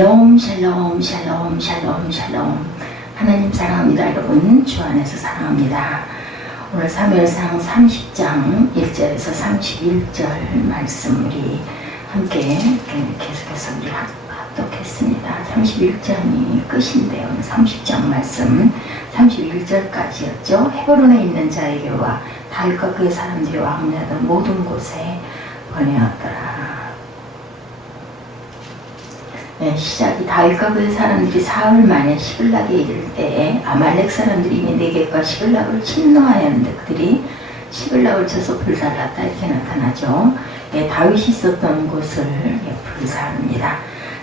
샬롬 샬롬 샬롬 샬롬 샬롬. 하나님 사랑합니다. 여러분 주 안에서 사랑합니다. 오늘 사무엘상 30장 1절에서 31절 말씀 우리 함께 계속해서 우리 합독했습니다. 31장이 끝인데요. 30장 말씀 31절까지였죠. 헤브론에 있는 자에게와 다윗과 그의 사람들이 왕래하던 모든 곳에 보내었더라. 네, 시작이 다윗과 그의 사람들이 사흘 만에 시글락에 이를 때에 아말렉 사람들이 이미 네겝과 시글락을 침노하였는데 그들이 시글락을 쳐서 불살랐다 이렇게 나타나죠. 예, 다윗이 있었던 곳을 불살합니다.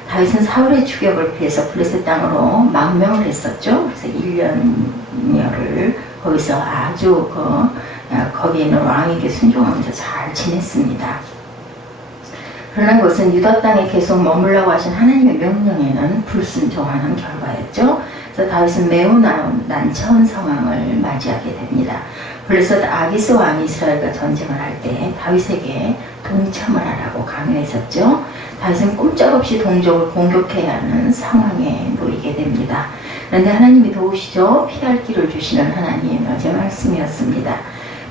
다윗은 사울의 추격을 피해서 블레셋 땅으로 망명을 했었죠. 그래서 1년여를 거기서 아주 거기에 있는 왕에게 순종하면서 잘 지냈습니다. 그러나 그것은 유다 땅에 계속 머물라고 하신 하나님의 명령에는 불순종하는 결과였죠. 그래서 다윗은 매우 난처한 상황을 맞이하게 됩니다. 블레셋 아기스 왕이 이스라엘과 전쟁을 할 때 다윗에게 동참을 하라고 강요했었죠. 다윗은 꼼짝없이 동족을 공격해야 하는 상황에 놓이게 됩니다. 그런데 하나님이 도우시죠. 피할 길을 주시는 하나님의 어제 말씀이었습니다.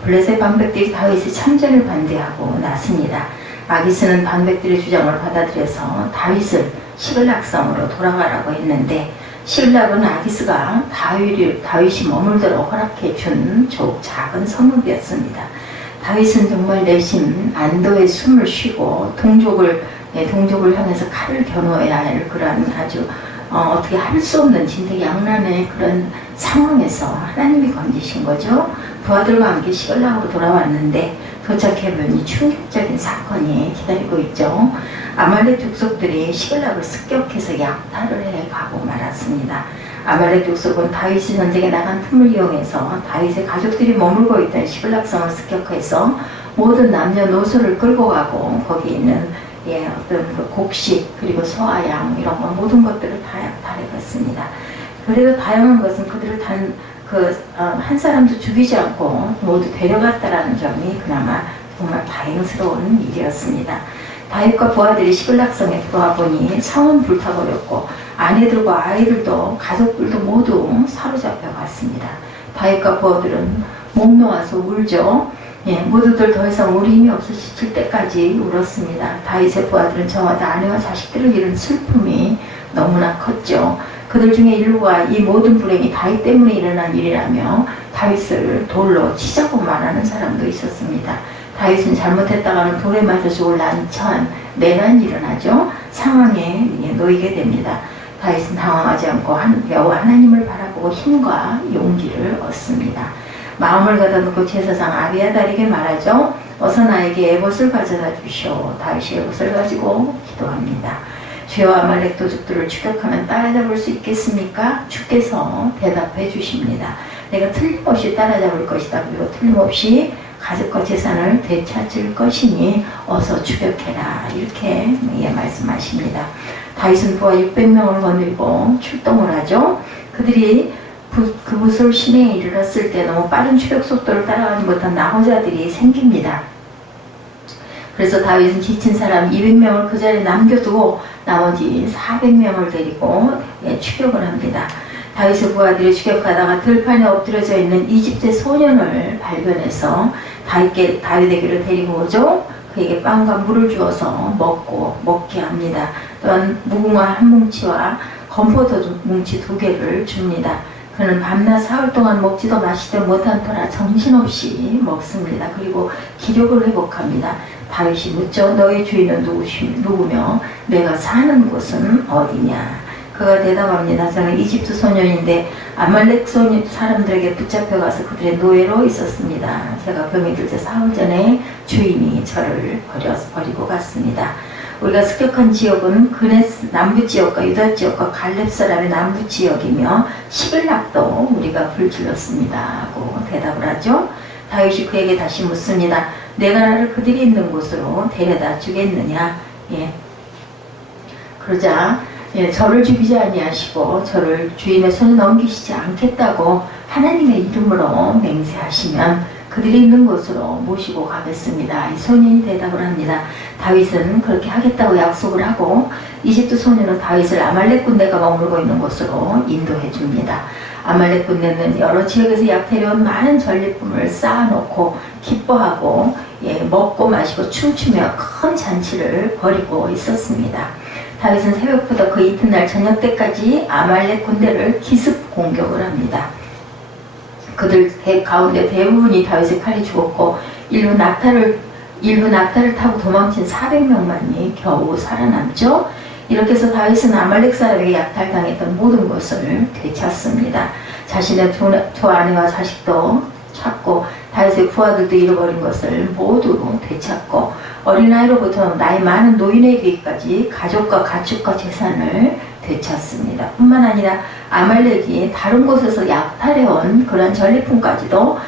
블레셋 방백들이 다윗의 참전을 반대하고 났습니다. 아기스는 방백들의 주장을 받아들여서 다윗을 시글락성으로 돌아가라고 했는데 시글락은 아기스가 다윗이 머물도록 허락해 준 작은 성읍이었습니다. 다윗은 정말 내심 안도의 숨을 쉬고 동족을 향해서 칼을 겨누어야 할 그런 아주 어떻게 할 수 없는 진퇴양난의 그런 상황에서 하나님이 건지신 거죠. 부하들과 함께 시글락으로 돌아왔는데 도착해보니 충격적인 사건이 기다리고 있죠. 아말렉 족속들이 시글락을 습격해서 약탈을 해가고 말았습니다. 아말렉 족속은 다윗이 전쟁에 나간 틈을 이용해서 다윗의 가족들이 머물고 있던 시글락성을 습격해서 모든 남녀노소를 끌고 가고 거기 있는 어떤 그 곡식 그리고 소와 양 이런 거 모든 것들을 다 약탈해갔습니다. 그래도 다양한 것은 그들을 한 사람도 죽이지 않고 모두 데려갔다라는 점이 그나마 정말 다행스러운 일이었습니다. 다윗과 부하들이 시글락성에 들어와 보니 성은 불타버렸고 아내들과 아이들도 가족들도 모두 사로잡혀 갔습니다. 다윗과 부하들은 목 놓아서 울죠. 모두들 더 이상 울 힘이 없으실 때까지 울었습니다. 다윗의 부하들은 저마다 아내와 자식들을 잃은 슬픔이 너무나 컸죠. 그들 중에 일부가 이 모든 불행이 다윗 때문에 일어난 일이라며 다윗을 돌로 치자고 말하는 사람도 있었습니다. 다윗은 잘못했다가는 돌에 맞아 죽을 난처한 내난이 일어나죠. 상황에 놓이게 됩니다. 다윗은 당황하지 않고 여호와 하나님을 바라보고 힘과 용기를 얻습니다. 마음을 가다놓고 제사장 아비아달에게 말하죠. 어서 나에게 에봇을 가져다 주시오. 다윗이 에봇을 가지고 기도합니다. 죄와 아말렉 도적들을 추격하면 따라잡을 수 있겠습니까? 주께서 대답해 주십니다. 내가 틀림없이 따라잡을 것이다. 그리고 틀림없이 가족과 재산을 되찾을 것이니 어서 추격해라. 이렇게 말씀하십니다. 다윗은 부하 600명을 거느리고 출동을 하죠. 그들이 그곳을 시내에 이르렀을 때 너무 빠른 추격 속도를 따라가지 못한 나호자들이 생깁니다. 그래서 다윗은 지친 사람 200명을 그 자리에 남겨두고 나머지 400명을 데리고 추격을 합니다. 다윗의 부하들이 추격하다가 들판에 엎드려져 있는 이집트의 소년을 발견해서 다윗에게로 데리고 오죠. 그에게 빵과 물을 주어서 먹게 합니다. 또한 무궁화 한 뭉치와 건포도 뭉치 2개를 줍니다. 그는 밤낮 사흘 동안 먹지도 마시지도 못한 터라 정신없이 먹습니다. 그리고 기력을 회복합니다. 다윗이 묻죠. 너의 주인은 누구며 내가 사는 곳은 어디냐. 그가 대답합니다. 저는 이집트 소년인데 아말렉 사람들에게 붙잡혀가서 그들의 노예로 있었습니다. 제가 병이 들자 사흘 전에 주인이 저를 버리고 갔습니다. 우리가 습격한 지역은 그네스 남부지역과 유다지역과 갈렙 사람의 남부지역이며 시글락도 우리가 불질렀습니다 하고 대답을 하죠. 다윗이 그에게 다시 묻습니다. 내가 나를 그들이 있는 곳으로 데려다 주겠느냐. 그러자 저를 죽이지 아니하시고 저를 주인의 손에 넘기시지 않겠다고 하나님의 이름으로 맹세하시면 그들이 있는 곳으로 모시고 가겠습니다. 이 소년이 대답을 합니다. 다윗은 그렇게 하겠다고 약속을 하고 이집트 소년은 다윗을 아말렉 군대가 머물고 있는 곳으로 인도해 줍니다. 아말렉 군대는 여러 지역에서 약탈해온 많은 전리품을 쌓아놓고 기뻐하고 먹고 마시고 춤추며 큰 잔치를 벌이고 있었습니다. 다윗은 새벽부터 그 이튿날 저녁 때까지 아말렉 군대를 기습 공격을 합니다. 그들 가운데 대부분이 다윗의 칼에 죽었고 일부 낙타를 타고 도망친 400명만이 겨우 살아남죠. 이렇게 해서 다윗은 아말렉 사람에게 약탈당했던 모든 것을 되찾습니다. 자신의 두 아내와 자식도 찾고 다윗의 부하들도 잃어버린 것을 모두 되찾고 어린아이로부터 나이 많은 노인에게까지 가족과 가축과 재산을 되찾습니다. 뿐만 아니라 아말렉이 다른 곳에서 약탈해온 그런 전리품까지도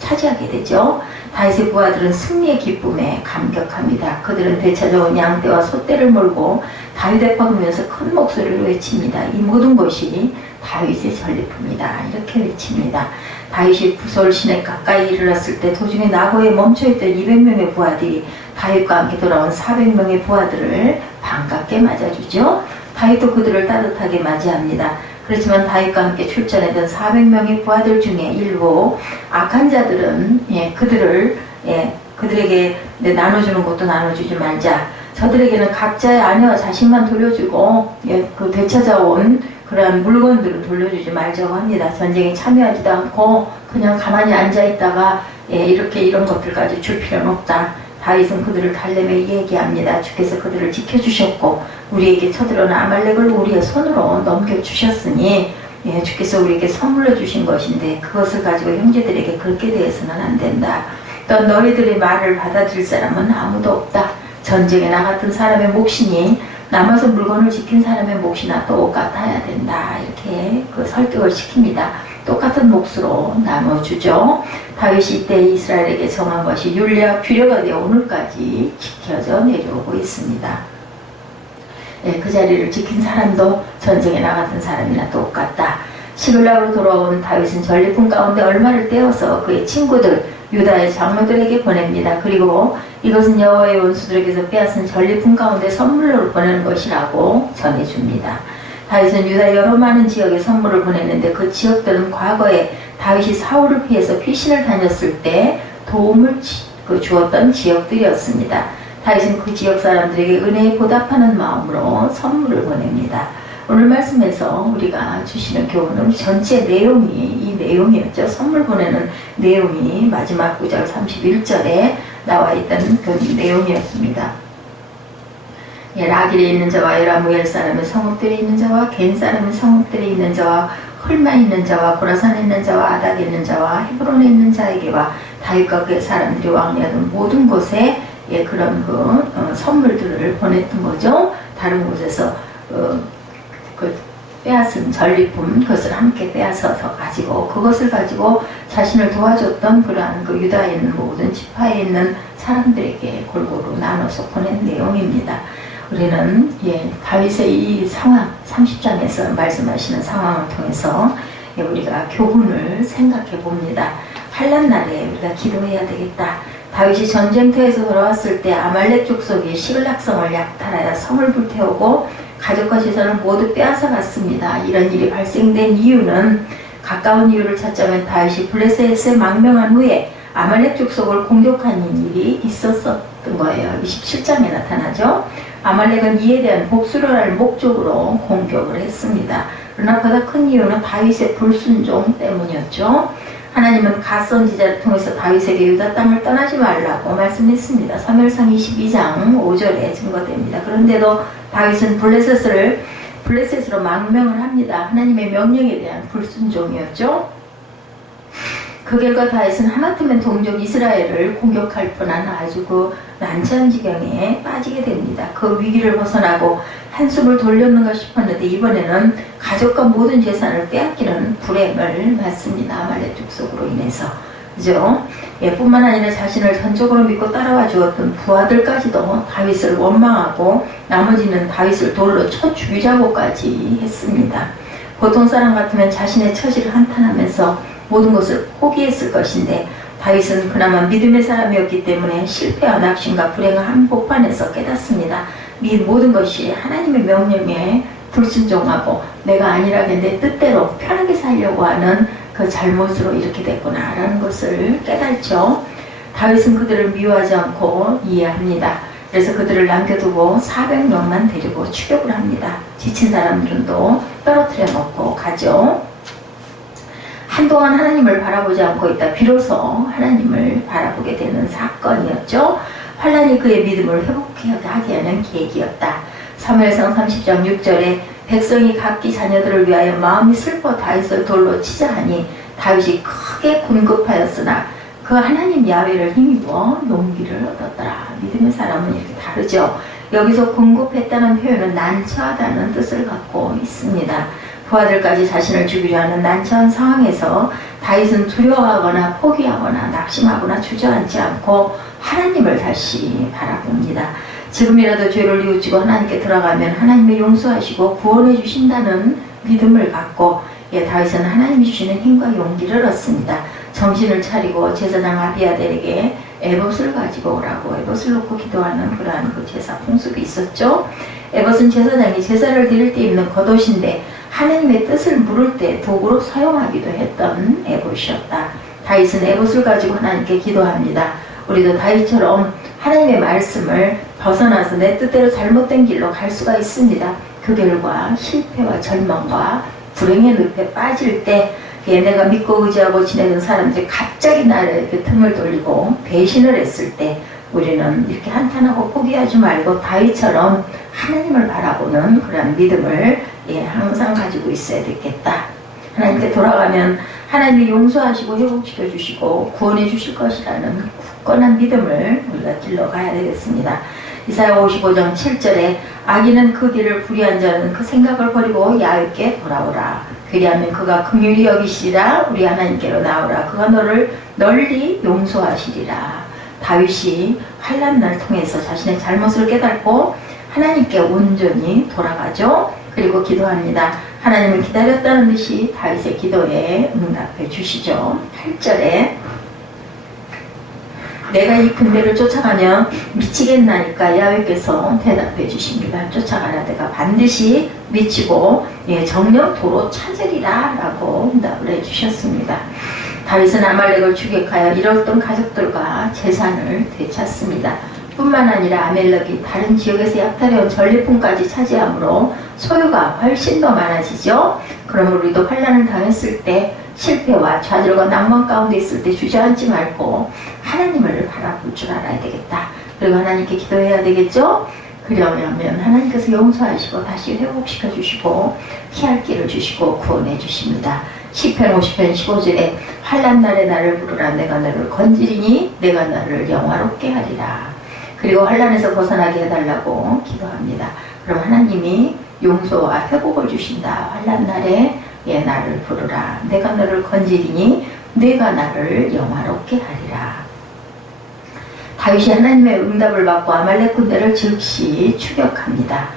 차지하게 되죠. 다윗의 부하들은 승리의 기쁨에 감격합니다. 그들은 되찾아온 양떼와 소떼를 몰고 다윗에 퍼으면서 큰 목소리로 외칩니다. 이 모든 것이 다윗의 전리품이다. 이렇게 외칩니다. 다윗이 부솔 시내 가까이 이르렀을 때 도중에 나고에 멈춰있던 200명의 부하들이 다윗과 함께 돌아온 400명의 부하들을 반갑게 맞아주죠. 다윗도 그들을 따뜻하게 맞이합니다. 그렇지만 다윗과 함께 출전했던 400명의 부하들 중에 일부 악한 자들은 그들에게 나눠주는 것도 나눠주지 말자. 저들에게는 각자의 아내와 자식만 돌려주고 그 되찾아온 그러한 물건들을 돌려주지 말자고 합니다. 전쟁에 참여하지도 않고 그냥 가만히 앉아있다가 이런 것들까지 줄 필요는 없다. 다윗은 그들을 달래며 얘기합니다. 주께서 그들을 지켜주셨고 우리에게 쳐들어온 아말렉을 우리의 손으로 넘겨주셨으니 주께서 우리에게 선물로 주신 것인데 그것을 가지고 형제들에게 그렇게 대해서는 안 된다. 또 너희들의 말을 받아들일 사람은 아무도 없다. 전쟁에 나갔던 사람의 몫이니 남아서 물건을 지킨 사람의 몫이나 똑같아야 된다. 이렇게 설득을 시킵니다. 똑같은 몫으로 나눠주죠. 다윗이 이때 이스라엘에게 정한 것이 율례와 규례가 되어 오늘까지 지켜져 내려오고 있습니다. 그 자리를 지킨 사람도 전쟁에 나갔던 사람이나 똑같다. 시글락으로 돌아온 다윗은 전리품 가운데 얼마를 떼어서 그의 친구들 유다의 장로들에게 보냅니다. 그리고 이것은 여호와의 원수들에게서 빼앗은 전리품 가운데 선물로 보내는 것이라고 전해줍니다. 다윗은 유다 여러 많은 지역에 선물을 보냈는데 그 지역들은 과거에 다윗이 사울을 피해서 피신을 다녔을 때 도움을 주었던 지역들이었습니다. 다윗은 그 지역 사람들에게 은혜에 보답하는 마음으로 선물을 보냅니다. 오늘 말씀에서 우리가 주시는 교훈은 전체 내용이 이 내용이었죠. 선물 보내는 내용이 마지막 구절 31절에 나와 있던 그 내용이었습니다. 라길에 있는 자와 에라무엘 사람의 성읍들에 있는 자와 겐 사람의 성읍들에 있는 자와 헐마에 있는 자와 고라산에 있는 자와 아닥에 있는 자와 헤브론에 있는 자에게와 다윗과 그의 사람들이 왕래하던 모든 곳에 그런 선물들을 보냈던 거죠. 다른 곳에서 빼앗은 전리품 그것을 함께 빼앗아서 가지고 그것을 가지고 자신을 도와줬던 그러한 유다에 있는 모든 지파에 있는 사람들에게 골고루 나눠서 보낸 내용입니다. 우리는 다윗의 이 상황 30장에서 말씀하시는 상황을 통해서 우리가 교훈을 생각해 봅니다. 환난 날에 우리가 기도해야 되겠다. 다윗이 전쟁터에서 돌아왔을 때 아말렉 족속이 시글락성을 약탈하여 성을 불태우고 가족과 재산을 모두 빼앗아 갔습니다. 이런 일이 발생된 이유는 가까운 이유를 찾자면 다윗이 블레셋에 망명한 후에 아말렉 족속을 공격하는 일이 있었던 거예요. 27장에 나타나죠. 아말렉은 이에 대한 복수를 할 목적으로 공격을 했습니다. 그러나 보다 큰 이유는 다윗의 불순종 때문이었죠. 하나님은 갓 선지자를 통해서 다윗에게 유다 땅을 떠나지 말라고 말씀했습니다. 사무엘상 22장 5절에 증거됩니다. 그런데도 다윗은 블레셋으로 망명을 합니다. 하나님의 명령에 대한 불순종이었죠. 그 결과 다윗은 하마터면 동족 이스라엘을 공격할 뻔한 아주 난처한 지경에 빠지게 됩니다. 그 위기를 벗어나고 한숨을 돌렸는가 싶었는데 이번에는 가족과 모든 재산을 빼앗기는 불행을 맞습니다. 아말렉 족속으로 인해서. 그죠? 뿐만 아니라 자신을 전적으로 믿고 따라와 주었던 부하들까지도 다윗을 원망하고 나머지는 다윗을 돌로 쳐 죽이자고까지 했습니다. 보통 사람 같으면 자신의 처지를 한탄하면서 모든 것을 포기했을 것인데 다윗은 그나마 믿음의 사람이었기 때문에 실패와 낙심과 불행을 한복판에서 깨닫습니다. 이 모든 것이 하나님의 명령에 불순종하고 내가 아니라게 내 뜻대로 편하게 살려고 하는 그 잘못으로 이렇게 됐구나 라는 것을 깨닫죠. 다윗은 그들을 미워하지 않고 이해합니다. 그래서 그들을 남겨두고 400명만 데리고 추격을 합니다. 지친 사람들은 또 떨어뜨려 놓고 가죠. 한동안 하나님을 바라보지 않고 있다 비로소 하나님을 바라보게 되는 사건이었죠. 환란이 그의 믿음을 회복하게 하는 계기였다. 사무엘상 30장 6절에 백성이 각기 자녀들을 위하여 마음이 슬퍼 다윗을 돌로 치자 하니 다윗이 크게 군급하였으나 그 하나님 야훼를 힘입어 용기를 얻었더라. 믿음의 사람은 이렇게 다르죠. 여기서 군급했다는 표현은 난처하다는 뜻을 갖고 있습니다. 부하들까지 자신을 죽이려 하는 난처한 상황에서 다윗은 두려워하거나 포기하거나 낙심하거나 주저앉지 않고 하나님을 다시 바라봅니다. 지금이라도 죄를 뉘우치고 하나님께 들어가면 하나님이 용서하시고 구원해 주신다는 믿음을 갖고 다윗은 하나님이 주시는 힘과 용기를 얻습니다. 정신을 차리고 제사장 아비아델에게 에봇을 가지고 오라고 에봇을 놓고 기도하는 그러한 그 제사 풍습이 있었죠. 에봇은 제사장이 제사를 드릴 때 입는 겉옷인데 하나님의 뜻을 물을 때 도구로 사용하기도 했던 에봇이었다. 다윗은 에봇을 가지고 하나님께 기도합니다. 우리도 다윗처럼 하나님의 말씀을 벗어나서 내 뜻대로 잘못된 길로 갈 수가 있습니다. 그 결과 실패와 절망과 불행의 늪에 빠질 때 내가 믿고 의지하고 지내던 사람들이 갑자기 나를 이렇게 등을 돌리고 배신을 했을 때 우리는 이렇게 한탄하고 포기하지 말고 다윗처럼 하나님을 바라보는 그런 믿음을 항상 가지고 있어야 되겠다. 하나님께 돌아가면 하나님이 용서하시고 회복시켜 주시고 구원해 주실 것이라는 굳건한 믿음을 우리가 길러가야 되겠습니다. 이사야 55장 7절에 악인은 그 길을 불의한 자는 그 생각을 버리고 야훼께 돌아오라. 그리하면 그가 긍휼히 여기시리라. 우리 하나님께로 나오라. 그가 너를 널리 용서하시리라. 다윗이 환난을 통해서 자신의 잘못을 깨닫고 하나님께 온전히 돌아가죠. 그리고 기도합니다. 하나님을 기다렸다는 듯이 다윗의 기도에 응답해 주시죠. 8절에 내가 이 군대를 쫓아가면 미치겠나니까 야훼께서 대답해 주십니다. 쫓아가라. 내가 반드시 미치고 정령 도로 찾으리라 라고 응답을 해 주셨습니다. 다윗은 아말렉을 추격하여 잃었던 가족들과 재산을 되찾습니다. 뿐만 아니라 아말렉이 다른 지역에서 약탈해온 전리품까지 차지하므로 소유가 훨씬 더 많아지죠. 그럼 우리도 환난을 당했을 때 실패와 좌절과 낭만 가운데 있을 때 주저앉지 말고 하나님을 바라볼 줄 알아야 되겠다. 그리고 하나님께 기도해야 되겠죠. 그러면 하나님께서 용서하시고 다시 회복시켜 주시고 피할 길을 주시고 구원해 주십니다. 시편 50편 15절에 환난 날에 나를 부르라. 내가 너를 건지리니 내가 너를 영화롭게 하리라. 그리고 환난에서 벗어나게 해달라고 기도합니다. 그럼 하나님이 용서와 회복을 주신다. 환난 날에 나를 부르라. 내가 너를 건지리니 내가 나를 영화롭게 하리라. 다윗이 하나님의 응답을 받고 아말렉 군대를 즉시 추격합니다.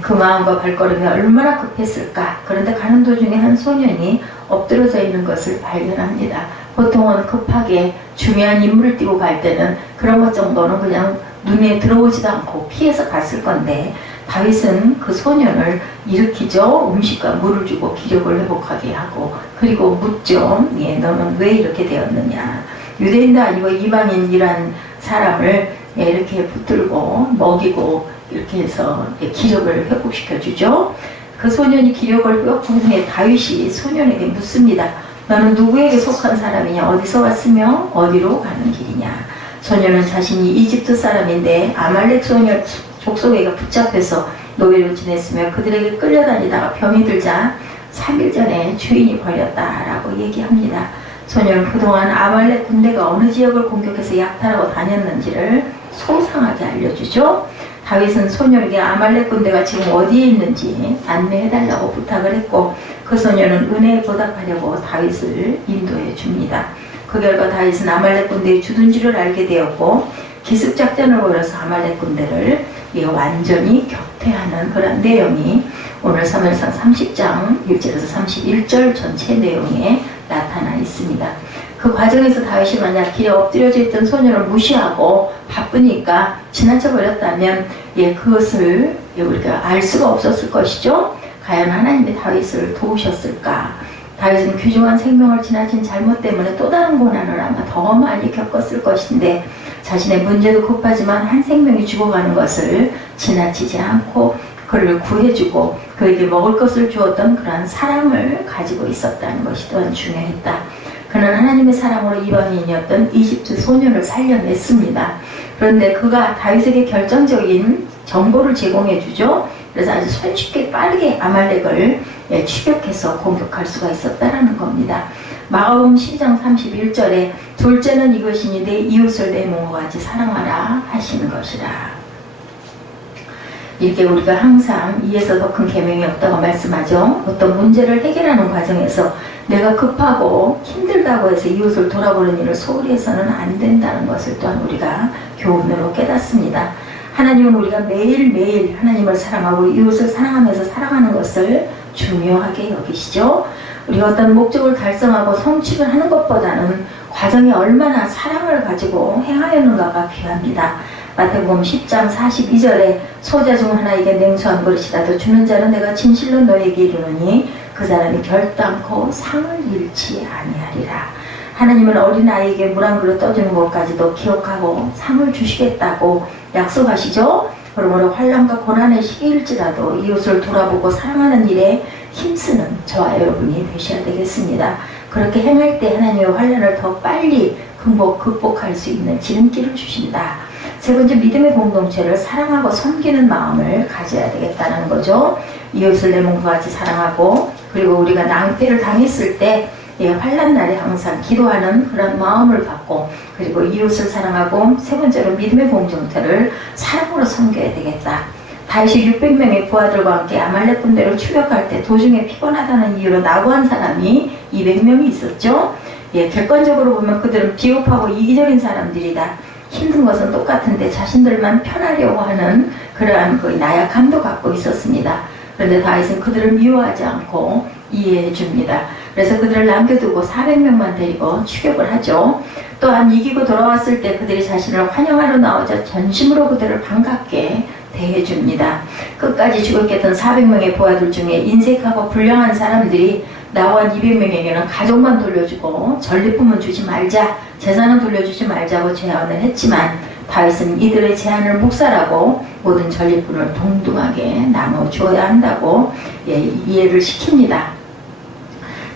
그 마음과 발걸음이 얼마나 급했을까. 그런데 가는 도중에 한 소년이 엎드려져 있는 것을 발견합니다. 보통은 급하게 중요한 인물을 띄고 갈 때는 그런 것 정도는 그냥 눈에 들어오지도 않고 피해서 갔을 건데 다윗은 그 소년을 일으키죠. 음식과 물을 주고 기력을 회복하게 하고 그리고 묻죠. 너는 왜 이렇게 되었느냐. 유대인도 아니고 이방인이란 사람을 이렇게 붙들고 먹이고 이렇게 해서 기력을 회복시켜 주죠. 그 소년이 기력을 회복한 후에 다윗이 소년에게 묻습니다. 너는 누구에게 속한 사람이냐. 어디서 왔으며 어디로 가는 길이냐. 소년은 자신이 이집트 사람인데 아말렉 소년 족속에게 붙잡혀서 노예로 지냈으며 그들에게 끌려다니다가 병이 들자 3일 전에 주인이 버렸다라고 얘기합니다. 소년은 그동안 아말렉 군대가 어느 지역을 공격해서 약탈하고 다녔는지를 소상하게 알려주죠. 다윗은 소년에게 아말렉 군대가 지금 어디에 있는지 안내해달라고 부탁을 했고 그 소년은 은혜에 보답하려고 다윗을 인도해 줍니다. 그 결과 다윗은 아말렉 군대의 주둔지를 알게 되었고 기습작전을 벌여서 아말렉 군대를 완전히 격퇴하는 그런 내용이 오늘 사무엘상 30장 1절에서 31절 전체 내용에 나타나 있습니다. 그 과정에서 다윗이 만약 길에 엎드려져 있던 소녀를 무시하고 바쁘니까 지나쳐 버렸다면 그것을 우리가 알 수가 없었을 것이죠. 과연 하나님이 다윗을 도우셨을까? 다윗은 귀중한 생명을 지나친 잘못 때문에 또 다른 고난을 아마 더 많이 겪었을 것인데 자신의 문제도 급하지만 한 생명이 죽어가는 것을 지나치지 않고 그를 구해주고 그에게 먹을 것을 주었던 그러한 사랑을 가지고 있었다는 것이 또한 중요했다. 그는 하나님의 사랑으로 이방인이었던 이집트 소년을 살려냈습니다. 그런데 그가 다윗에게 결정적인 정보를 제공해 주죠. 그래서 아주 손쉽게 빠르게 아말렉을 추격해서 공격할 수가 있었다는 겁니다. 마가복음 12장 31절에 둘째는 이것이니 내 이웃을 내 몸과 같이 사랑하라 하시는 것이라. 이렇게 우리가 항상 이에서 더 큰 계명이 없다고 말씀하죠. 어떤 문제를 해결하는 과정에서 내가 급하고 힘들다고 해서 이웃을 돌아보는 일을 소홀히 해서는 안 된다는 것을 또한 우리가 교훈으로 깨닫습니다. 하나님은 우리가 매일매일 하나님을 사랑하고 이웃을 사랑하면서 살아가는 것을 중요하게 여기시죠. 우리가 어떤 목적을 달성하고 성취를 하는 것보다는 과정에 얼마나 사랑을 가지고 행하였는가가 귀합니다. 마태복음 10장 42절에 소자 중 하나에게 냉수 한 그릇이라도 주는 자는 내가 진실로 너에게 이르노니 그 사람이 결단코 상을 잃지 아니하리라. 하나님은 어린아이에게 물 한 그릇 떠주는 것까지도 기억하고 상을 주시겠다고 약속하시죠. 그러므로 환난과 고난의 시기일지라도 이웃을 돌아보고 사랑하는 일에 힘쓰는 저와 여러분이 되셔야 되겠습니다. 그렇게 행할 때 하나님의 환난을 더 빨리 극복할 수 있는 지름길을 주신다. 세 번째, 믿음의 공동체를 사랑하고 섬기는 마음을 가져야 되겠다는 거죠. 이웃을 내 몸과 같이 사랑하고, 그리고 우리가 낭패를 당했을 때 환난 날에 항상 기도하는 그런 마음을 갖고, 그리고 이웃을 사랑하고, 세 번째로 믿음의 공동체를 사랑으로 섬겨야 되겠다. 다윗이 600명의 부하들과 함께 아말렉 군대를 추격할 때 도중에 피곤하다는 이유로 낙오한 사람이 200명이 있었죠. 객관적으로 보면 그들은 비겁하고 이기적인 사람들이다. 힘든 것은 똑같은데 자신들만 편하려고 하는 그러한 그 나약함도 갖고 있었습니다. 그런데 다윗은 그들을 미워하지 않고 이해해 줍니다. 그래서 그들을 남겨두고 400명만 데리고 추격을 하죠. 또한 이기고 돌아왔을 때 그들이 자신을 환영하러 나오자 전심으로 그들을 반갑게 대해줍니다. 끝까지 죽었겠던 400명의 부하들 중에 인색하고 불량한 사람들이 나와 200명에게는 가족만 돌려주고 전리품은 주지 말자, 재산은 돌려주지 말자고 제안을 했지만 다윗은 이들의 제안을 묵살하고 모든 전리품을 동등하게 나눠주어야 한다고 이해를 시킵니다.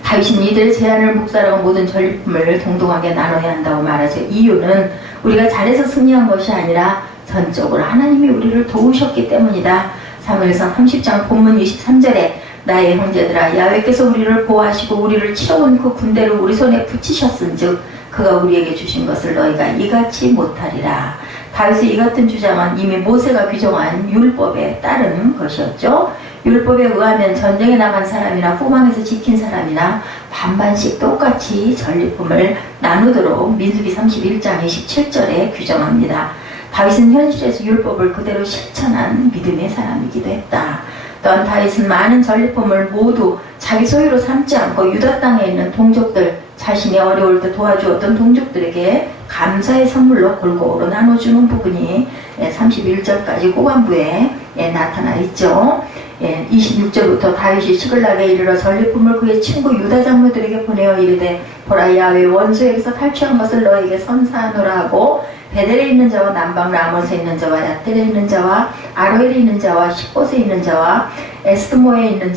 다윗은 이들의 제안을 묵살하고 모든 전리품을 동등하게 나눠야 한다고 말하죠. 이유는 우리가 잘해서 승리한 것이 아니라 전적으로 하나님이 우리를 도우셨기 때문이다. 사무엘상 30장 본문 23절에 나의 형제들아 야훼께서 우리를 보호하시고 우리를 치러온 그 군대를 우리 손에 붙이셨은즉 그가 우리에게 주신 것을 너희가 이같이 못하리라. 다윗의 이 같은 주장은 이미 모세가 규정한 율법에 따른 것이었죠. 율법에 의하면 전쟁에 나간 사람이나 후방에서 지킨 사람이나 반반씩 똑같이 전리품을 나누도록 민수기 31장 27절에 규정합니다. 다윗은 현실에서 율법을 그대로 실천한 믿음의 사람이기도 했다. 또한 다윗은 많은 전리품을 모두 자기 소유로 삼지 않고 유다 땅에 있는 동족들, 자신이 어려울 때 도와주었던 동족들에게 감사의 선물로 골고루 나눠주는 부분이 31절까지 후반부에 나타나 있죠. 26절부터 다윗이 시글락에 이르러 전리품을 그의 친구 유다 장로들에게 보내어 이르되 보라 야훼 원수에게서 탈취한 것을 너에게 선사하노라 하고 베델에 있는 자와 남방 라못에 있는 자와 야텔에 있는 자와 아로엘에 있는 자와 십봇에 있는 자와 에스드모에 있는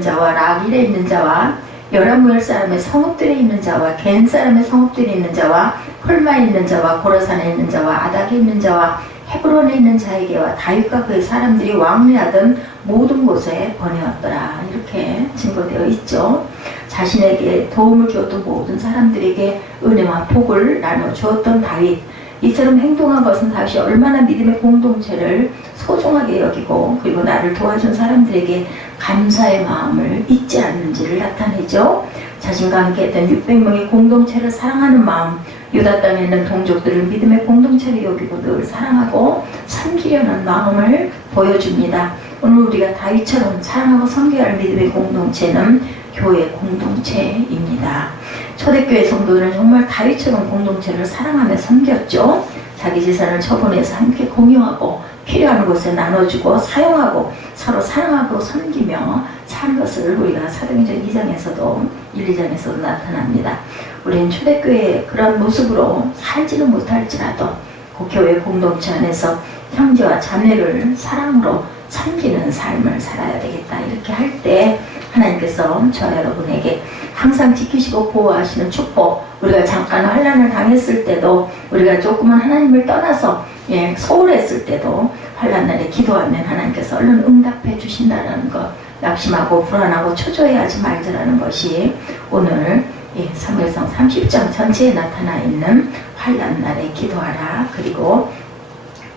자와 라길에 있는 자와 여라무엘 사람의 성읍들에 있는 자와 겐 사람의 성읍들에 있는 자와 홀마에 있는 자와 고라산에 있는 자와 아닥에 있는 자와 헤브론에 있는 자에게와 다윗과 그의 사람들이 왕래하던 모든 곳에 보내었더라. 이렇게 증거되어 있죠. 자신에게 도움을 주었던 모든 사람들에게 은혜와 복을 나눠주었던 다윗. 이처럼 행동한 것은 다윗이 얼마나 믿음의 공동체를 소중하게 여기고 그리고 나를 도와준 사람들에게 감사의 마음을 잊지 않는지를 나타내죠. 자신과 함께했던 600명의 공동체를 사랑하는 마음, 유다 땅에 있는 동족들을 믿음의 공동체로 여기고 늘 사랑하고 섬기려는 마음을 보여줍니다. 오늘 우리가 다윗처럼 사랑하고 섬겨야 할 믿음의 공동체는 교회 공동체입니다. 초대교회 성도들은 정말 다윗처럼 공동체를 사랑하며 섬겼죠. 자기 재산을 처분해서 함께 공유하고 필요한 곳에 나눠주고 사용하고 서로 사랑하고 섬기며 산 것을 우리가 사도행전 2장에서도 1, 2장에서도 나타납니다. 우리는 초대교회의 그런 모습으로 살지는 못할지라도 그 교회 공동체 안에서 형제와 자매를 사랑으로 섬기는 삶을 살아야 되겠다. 이렇게 할 때 하나님께서 저와 여러분에게 항상 지키시고 보호하시는 축복, 우리가 잠깐 환난을 당했을 때도, 우리가 조금은 하나님을 떠나서 소홀했을 때도 환난날에 기도하면 하나님께서 얼른 응답해 주신다는 것, 낙심하고 불안하고 초조해하지 말자라는 것이 오늘 사무엘상 30장 전체에 나타나 있는 환난날에 기도하라. 그리고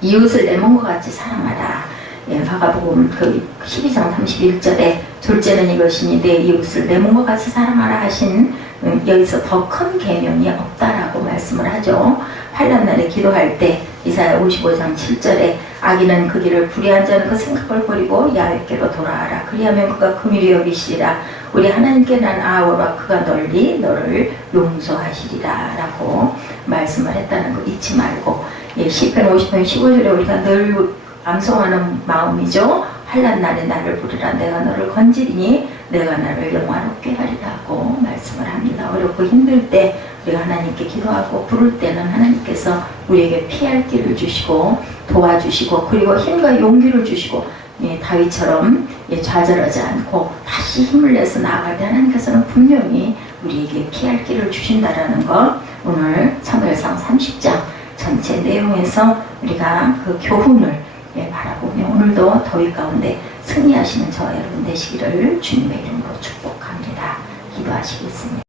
이웃을 내 몸과 같이 사랑하라. 마가복음 그 12장 31절에 둘째는 이것이니 내 이웃을 내 몸과 같이 사랑하라 하신 여기서 더 큰 계명이 없다라고 말씀을 하죠. 환난날에 기도할 때 이사야 55장 7절에 악인은 그 길을 불의한 자는 그 생각을 버리고 야훼께로 돌아와라. 그리하면 그가 긍휼히 여기시리라. 우리 하나님께 난 아우라 그가 널리 너를 용서하시리라 라고 말씀을 했다는 거 잊지 말고, 시편 50편 15절에 우리가 늘 암송하는 마음이죠. 환난날에 나를 부르라. 내가 너를 건지리니 내가 나를 영화롭게 하리라고 말씀을 합니다. 어렵고 힘들 때 우리가 하나님께 기도하고 부를 때는 하나님께서 우리에게 피할 길을 주시고 도와주시고, 그리고 힘과 용기를 주시고, 다윗처럼 좌절하지 않고 다시 힘을 내서 나아갈 때 하나님께서는 분명히 우리에게 피할 길을 주신다라는 것, 오늘 사무엘상 30장 전체 내용에서 우리가 그 교훈을 바라보며 오늘도 더위 가운데 승리하시는 저와 여러분 되시기를 주님의 이름으로 축복합니다. 기도하시겠습니다.